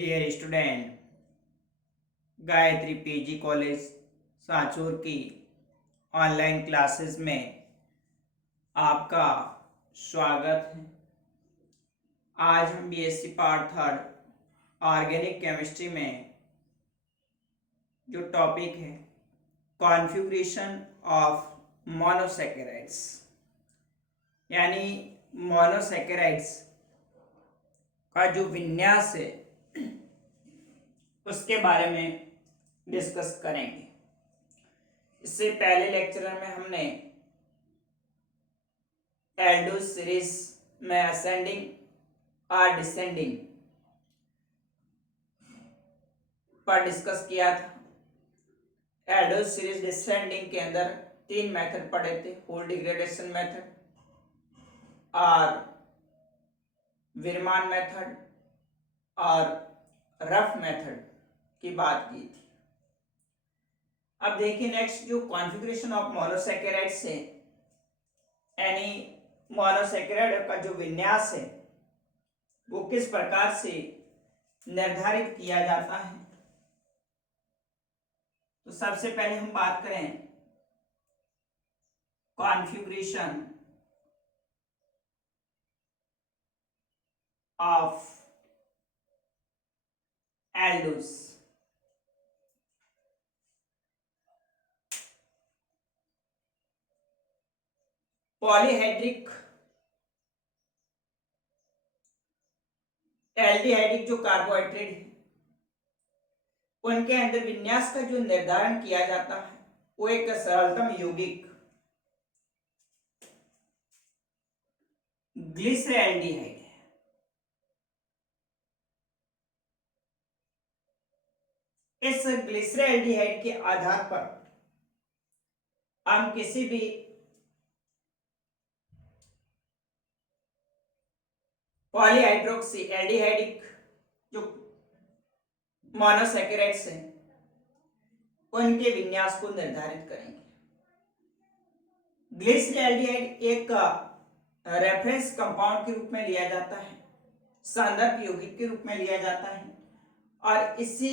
Dear student, Gayatri PG college Sanchore की online classes में आपका स्वागत है। आज हम BSc part third organic chemistry में जो टॉपिक है कॉन्फ़िगरेशन ऑफ मोनोसैकेराइड्स यानी मोनोसैकेराइड्स का जो विन्यास है उसके बारे में डिस्कस करेंगे। इससे पहले लेक्चर में हमने एल्डोस सीरीज में असेंडिंग और डिसेंडिंग पर डिस्कस किया था। एल्डोस सीरीज डिसेंडिंग के अंदर 3 मेथड पढ़े थे, होल डिग्रेडेशन मेथड और विरमान मेथड और रफ मेथड की बात की थी। अब देखिए नेक्स्ट जो कॉन्फ़िगरेशन ऑफ मोनोसैकेराइड्स है यानी मोनोसैकेराइड का जो विन्यास है वो किस प्रकार से निर्धारित किया जाता है। तो सबसे पहले हम बात करें configuration of Eldhose. Polyhydric aldehydic जो कार्बोहाइड्रेट है उनके अंदर विन्यास का जो निर्धारण किया जाता है वो एक सरलतम यौगिक ग्लिसरैल्डिहाइड है। इस ग्लिसरैल्डिहाइड के आधार पर हम किसी भी पॉलीहाइड्रोक्सी एल्डिहाइडिक जो मोनोसैकेराइड्स हैं उनके विन्यास को निर्धारित करेंगे। ग्लिसरैल्डिहाइड एक रेफरेंस कंपाउंड के रूप में लिया जाता है, संदर्भ यौगिक के रूप में लिया जाता है और इसी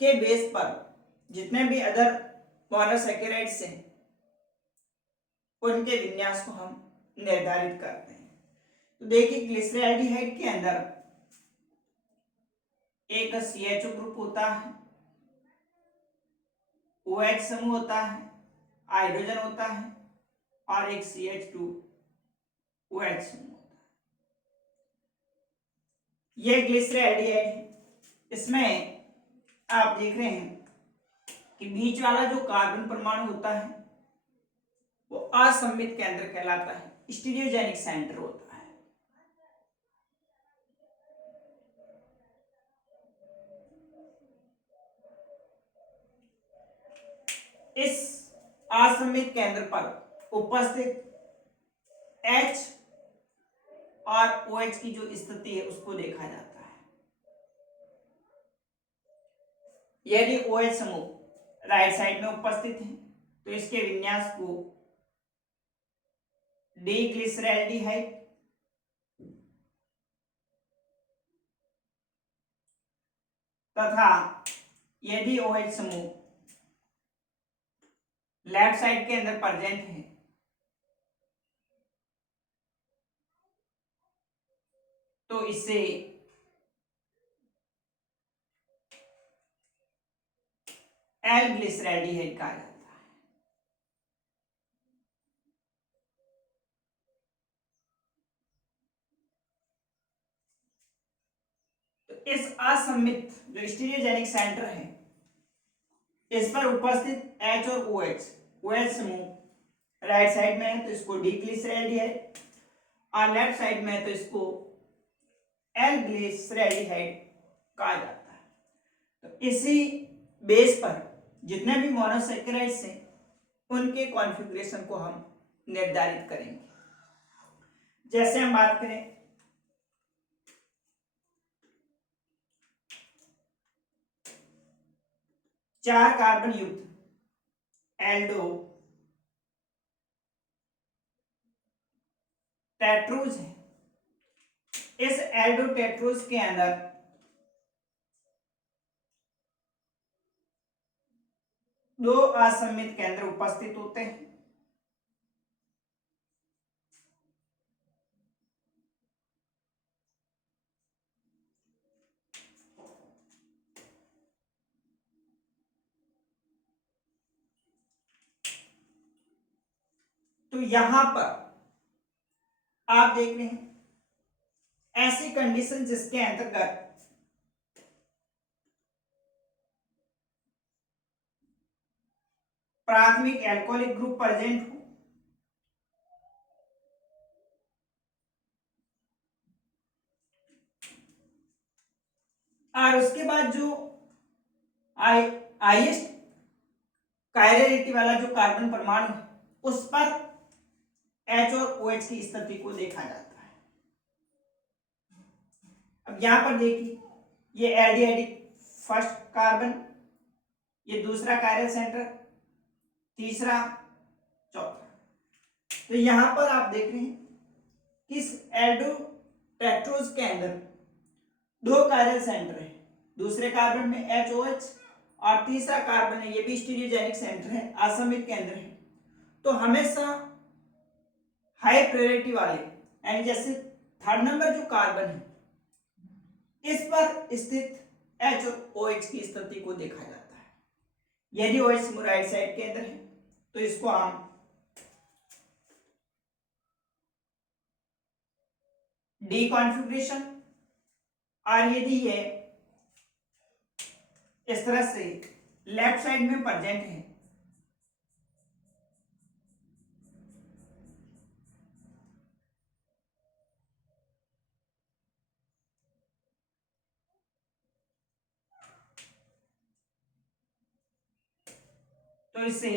के बेस पर जितने भी अदर मोनोसैकेराइड्स हैं उनके विन्यास को हम निर्धारित करते हैं। तो देखिए ग्लिसरैल्डिहाइड के अंदर एक CHO ग्रुप होता है, OH समूह होता है, हाइड्रोजन होता है और एक CH2OH समूह होता है। यह ग्लिसरैल्डिहाइड है। इसमें आप देख रहे हैं कि बीच वाला जो कार्बन परमाणु होता है वो असममित केंद्र कहलाता है, स्टीरियोजेनिक सेंटर होता है। इस असममित केंद्र पर उपस्थित H और OH की जो स्थिति है उसको देखा जाता है। यदि OH समूह राइट साइड में उपस्थित है तो इसके विन्यास को डीग्लिसरैल्डिहाइड तथा यदि OH समूह लेफ्ट साइड के अंदर प्रेजेंट है तो इसे एल ग्लिसरैल्डिहाइड कहा जाता है। तो इस असममित जो स्टीरियोजेनिक सेंटर है इस पर उपस्थित H और OH समूह राइट साइड में है तो इसको डीग्लिसरैल्डिहाइड और लेफ्ट साइड में है तो इसको एल ग्लिसरैल्डिहाइड कहा जाता है। तो इसी बेस पर जितने भी मोनोसैकेराइड्स हैं उनके कॉन्फ़िगरेशन को हम निर्धारित करेंगे। जैसे हम बात करें चार कार्बन युक्त एल्डो टेट्रोज है इस एल्डोटेट्रोज के अंदर दो असममित केंद्र उपस्थित होते हैं। तो यहां पर आप देख रहे हैं ऐसी कंडीशन जिसके अंतर्गत प्राथमिक एल्कोहलिक ग्रुप प्रेजेंट हो और उसके बाद जो हाईएस्ट कायरलिटी वाला जो कार्बन परमाणु है उस पर H और OH की स्थिति को देखा जाता है। अब यहां पर देखिए ये एल्डिहाइड फर्स्ट कार्बन, ये दूसरा कायरल सेंटर, तीसरा, चौथा। तो यहां पर आप देख रहे हैं कि इस एल्डोटेट्रोज के अंदर दो कायरल सेंटर है, दूसरे कार्बन में HOH और तीसरा कार्बन है ये भी स्टीरियोजेनिक सेंटर है, असममित केंद्र है। तो हमेशा हाई प्रायोरिटी वाले यानी जैसे थर्ड नंबर जो कार्बन है इस पर स्थित H और OH की स्थिति को देखा जाता है। यदि OH राइट साइड के अंदर है तो इसको हम डी कॉन्फ़िगरेशन, और यदि ये इस तरह से लेफ्ट साइड में प्रेजेंट है तो इसे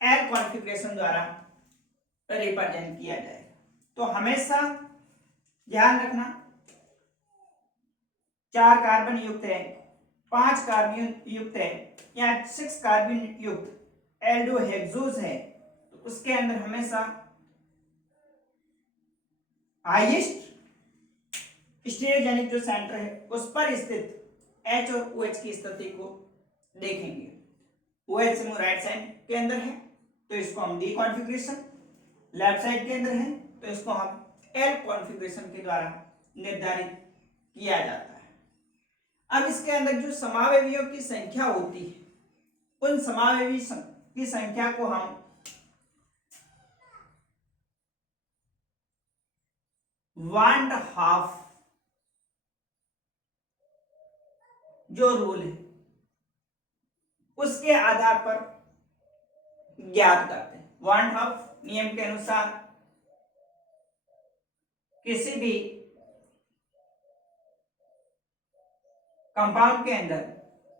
एल कॉन्फ़िगरेशन द्वारा रिप्रेजेंट किया जाएगा। तो हमेशा ध्यान रखना 4 कार्बन युक्त है, 5 कार्बन युक्त है या 6 कार्बन युक्त एल्डोहेक्सोज है तो उसके अंदर हमेशा हाईएस्ट स्टीरियोजेनिक जो सेंटर है उस पर स्थित H और OH की स्थिति को देखेंगे। OH समूह राइट साइड के अंदर है तो इसको हम डी कॉन्फ़िगरेशन, लेफ्ट साइड के अंदर है तो इसको हम एल कॉन्फ़िगरेशन के द्वारा निर्धारित किया जाता है। अब इसके अंदर जो समावयवियों की संख्या होती है उन समावयवी की संख्या को हम वन हाफ जो रूल है उसके आधार पर ज्ञात करते हैं। वन हाफ नियम के अनुसार किसी भी कंपाउंड के अंदर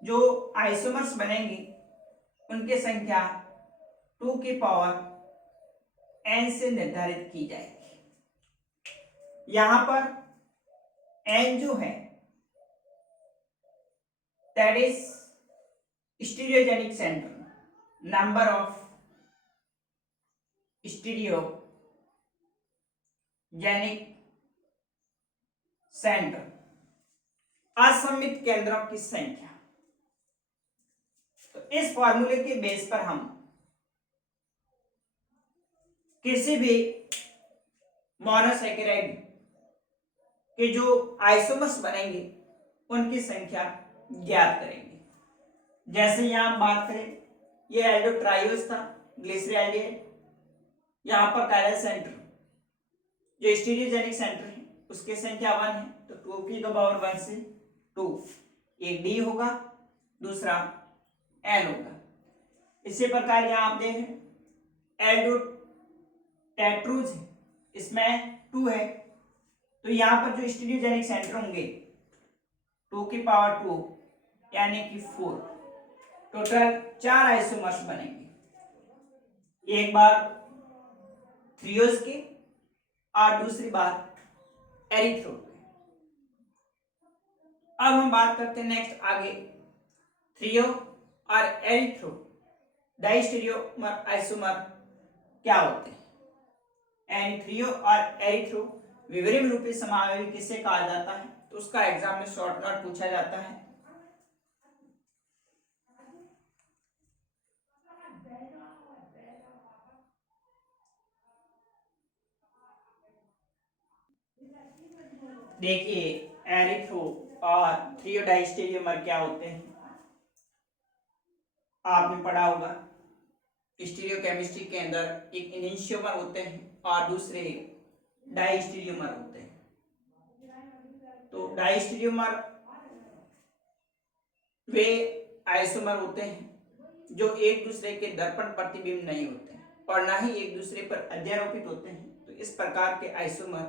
जो आइसोमर्स बनेंगे उनकी संख्या 2 की पावर n से निर्धारित की जाएगी। यहां पर n जो है that is stereogenic centre, number of stereogenic centre, असममित केंद्रों की संख्या। तो इस फॉर्मूले के बेस पर हम किसी भी मोनोसैकेराइड के जो आइसोमर्स बनेंगे उनकी संख्या ज्ञात करेंगे। जैसे यहां हम बात करें ये एल्डोट्राइओस था, ग्लिसरॉल्डिहाइड, यहां पर कायरल सेंटर जो स्टीरियोजेनिक सेंटर है उसकी संख्या 1 है तो 2 की पावर 1 से 2, एक डी होगा दूसरा एल होगा। इसी प्रकार यहां आप देखें एल्डोटेट्रोज है इसमें 2 है तो यहां पर जो स्टीरियोजेनिक सेंटर होंगे 2 की पावर 2 यानी कि 4, टोटल 4 आइसोमर्स बनेंगे, एक बार थ्रियोज के और दूसरी बार एरिथ्रो के। अब हम बात करते हैं नेक्स्ट आगे थ्रियो और एरिथ्रो डाइस्टीरियोमर आइसोमर क्या होते हैं। एंड थ्रियो और एरिथ्रो विवरिम रूपी समावेवी किसे कहा जाता है, तो उसका एग्जाम में शॉर्ट नोट पूछा जाता है। देखिए एरिथ्रो और थ्रियोडाइस्टेरियोमर क्या होते हैं, आपने पढ़ा होगा स्टीरियोकेमिस्ट्री के अंदर एक इनिशियोमर होते हैं और दूसरे डाइस्टीरियोमर होते हैं। तो डाइस्टीरियोमर वे आइसोमर होते हैं जो एक दूसरे के दर्पण प्रतिबिंब नहीं होते हैं और ना ही एक दूसरे पर अध्यारोपित होते हैं। तो इस प्रकार के आइसोमर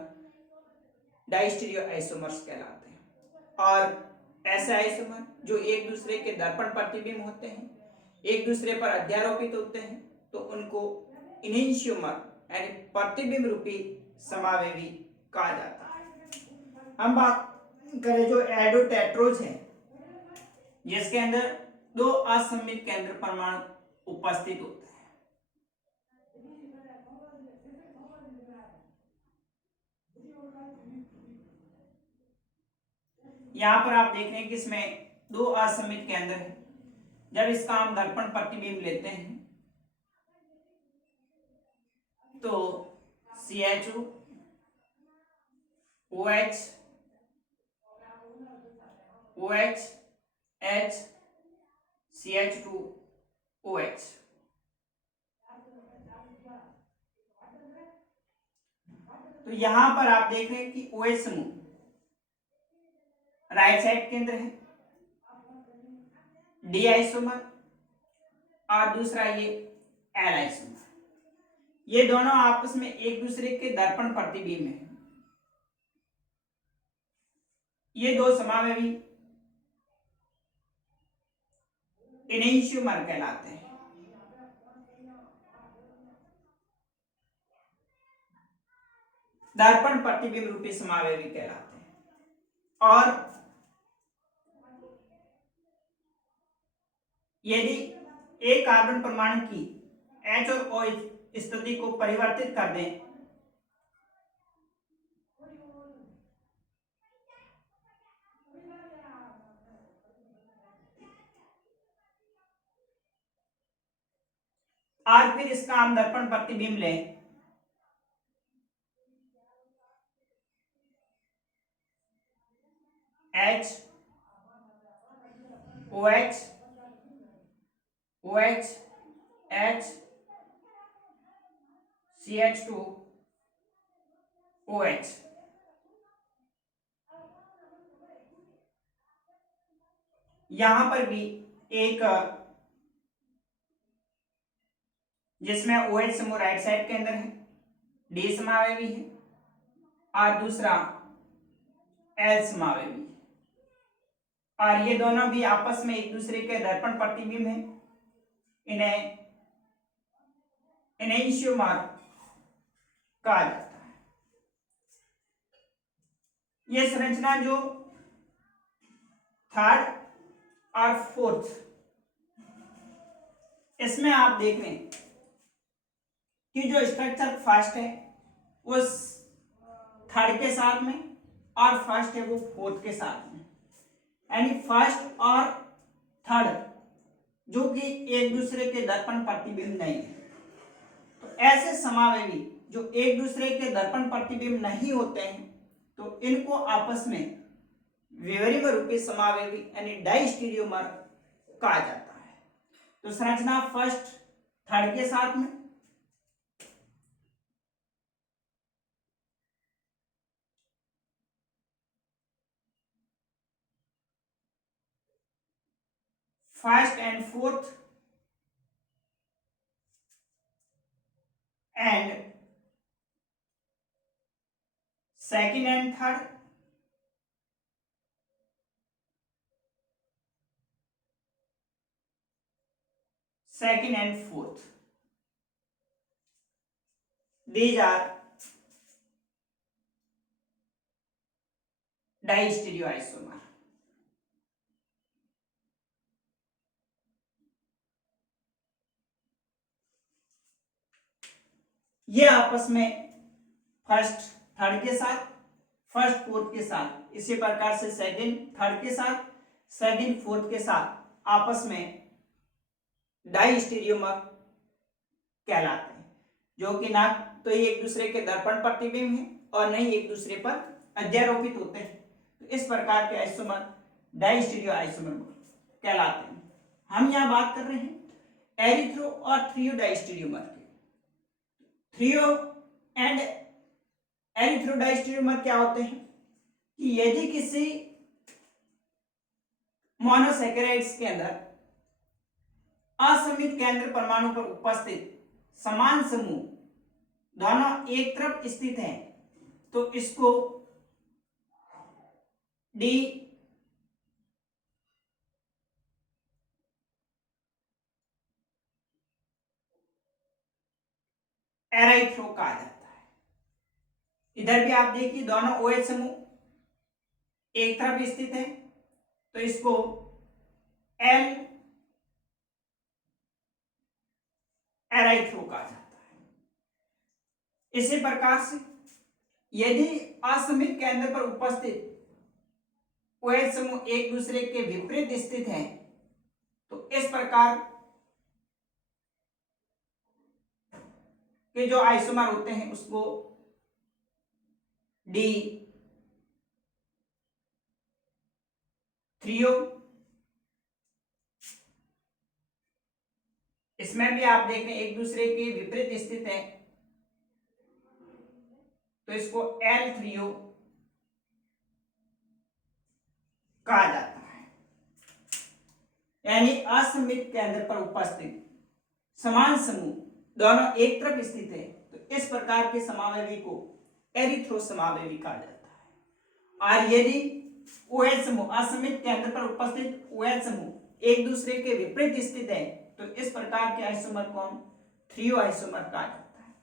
डाइस्टीरियो आइसोमर्स कहलाते हैं। और ऐसे आइसोमर जो एक दूसरे के दर्पण प्रतिबिंब होते हैं, एक दूसरे पर अध्यारोपित होते हैं, तो उनको इनिशियोमर यानी प्रतिबिंब रूपी समावेवी कहा जाता है। हम बात करें जो एडोटेट्रोज है, जिसके अंदर दो असममित केंद्र परमाणु उपस्थित होते हैं। यहाँ पर आप देख रहे हैं कि इसमें दो असममित केंद्र हैं। जब इसका हम दर्पण प्रतिबिंब लेते हैं तो CHO OH OH H CH2 OH, तो यहां पर आप देख रहे हैं कि OH समूह राइट साइड केंद्र है, डी आइसोमर और दूसरा ये एल आइसोमर। ये दोनों आपस में एक दूसरे के दर्पण प्रतिबिंब हैं। ये दो समावेवी इनैंशियोमर कहलाते हैं। दर्पण प्रतिबिंब रूपी समावेवी कहलाते हैं। और यदि एक कार्बन परमाणु की H और O स्थिति को परिवर्तित कर दें और फिर इसका हम दर्पण प्रतिबिंब लें H OH OH H CH2 OH, यहां पर भी एक जिसमें OH समूह राइट साइड के अंदर है, डी समावेवी है और दूसरा एल समावेवी, और ये दोनों भी आपस में एक दूसरे के दर्पण प्रतिबिंब है। इन्हें इनैंशियोमर कहा जाता है। यह संरचना जो थर्ड और फोर्थ, इसमें आप देख रहे हैं कि जो स्ट्रक्चर फर्स्ट है वो थर्ड के साथ में और फर्स्ट है वो फोर्थ के साथ में, यानी फर्स्ट और थर्ड जो कि एक दूसरे के दर्पण प्रतिबिंब नहीं है। तो ऐसे समावेवी जो एक दूसरे के दर्पण प्रतिबिंब नहीं होते हैं तो इनको आपस में विवरिम रूपी समावेवी यानी डाइस्टीरियोमर कहा जाता है। तो संरचना फर्स्ट थर्ड के साथ में, first and fourth and second and third, second and fourth, these are distereoisomer। ये आपस में फर्स्ट थर्ड के साथ, फर्स्ट फोर्थ के साथ, इसी प्रकार से सेकंड थर्ड के साथ, सेकंड फोर्थ के साथ आपस में डाई स्टीरियोमर कहलाते हैं, जो कि ना तो ये एक दूसरे के दर्पण प्रतिबिंब है और नहीं एक दूसरे पर अध्यारोपित होते हैं। तो इस प्रकार के आइसोमर डाई स्टीरियो आइसोमर कहलाते हैं। हम यहाँ बात कर रहे हैं एरिथ्रो और थ्रियो डाई स्टीरियोमर की। थ्रियो एंड एरिथ्रो डाई स्टीरियोमर क्या होते हैं कि यदि किसी मोनोसैकेराइड्स के अंदर असमित केंद्र परमाणु पर उपस्थित समान समूह दोनों एक तरफ स्थित हैं तो इसको डी एराइथ्रो कहा जाता है। इधर भी आप देखिए दोनों OH समूह एक तरफ स्थित है तो इसको एल एराइथ्रो कहा जाता है। इसी प्रकार से यदि असमित केंद्र पर उपस्थित OH समूह एक दूसरे के विपरीत स्थित हैं तो इस प्रकार के जो आइसोमर होते हैं उसको डी थ्रियो, इसमें भी आप देखें एक दूसरे के विपरीत स्थित है तो इसको एल थ्रियो कहा जाता है। यानी असमित केंद्र पर उपस्थित समान समूह दोनों एक तरफ स्थित है तो इस प्रकार के समावयवी को एरिथ्रो समावयवी कहा जाता है। और यदि OH समूह असमित केंद्र पर उपस्थित OH समूह एक दूसरे के विपरीत स्थित है तो इस प्रकार के आइसोमर को हम थ्रियो आइसोमर कहा जाता है।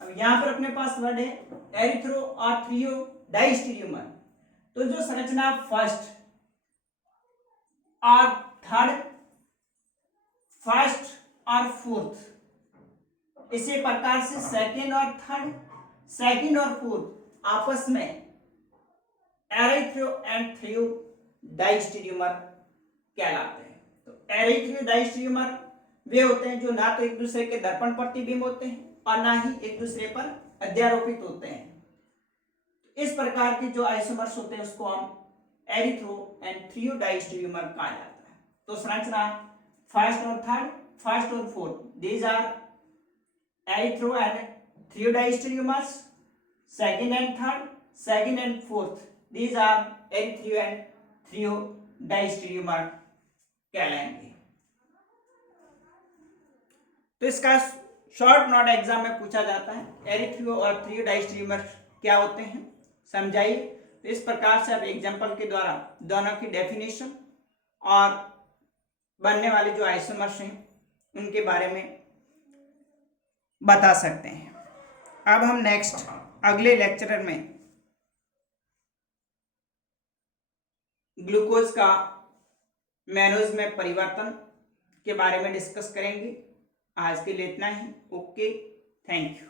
अब यहां पर अपने पास वर्ड है एरिथ्रो और थ्रियो डाइस्टीरियोमर। तो जो संरचना फर्स्ट और थर्ड, फर्स्ट और फोर्थ, इसी प्रकार से सेकंड और थर्ड, सेकंड और फोर्थ आपस में एरिथ्रो एंड थ्रियो डाइस्टीरियोमर कहलाते हैं। तो एरिथ्रो डाइस्टीरियोमर वे होते हैं जो ना तो एक दूसरे के दर्पण प्रतिबिंब होते हैं और ना ही एक दूसरे पर अध्यारोपित होते हैं। इस प्रकार के जो आइसोमर्स होते हैं उसको हम एरिथ्रो एंड थ्रियो डाइस्टीरियोमर कहा जाता है। तो संरचना फर्स्ट और थर्ड, फर्स्ट और fourth, these are erythro and threo diastereomers. Second and third, second and fourth, these are erythro and threo diastereomer कहलाएंगे। तो इसका शॉर्ट नोट एग्जाम में पूछा जाता है एरिथ्रो और थ्रियो डाइस्टीरियोमर क्या होते हैं, समझाइए। तो इस प्रकार से आप एग्जाम्पल के द्वारा दोनों की डेफिनेशन और बनने वाले जो आइसोमर्स हैं उनके बारे में बता सकते हैं। अब हम नेक्स्ट अगले लेक्चर में ग्लूकोज का मैनोज में परिवर्तन के बारे में डिस्कस करेंगे। आज के लिए इतना ही। Okay, thank you.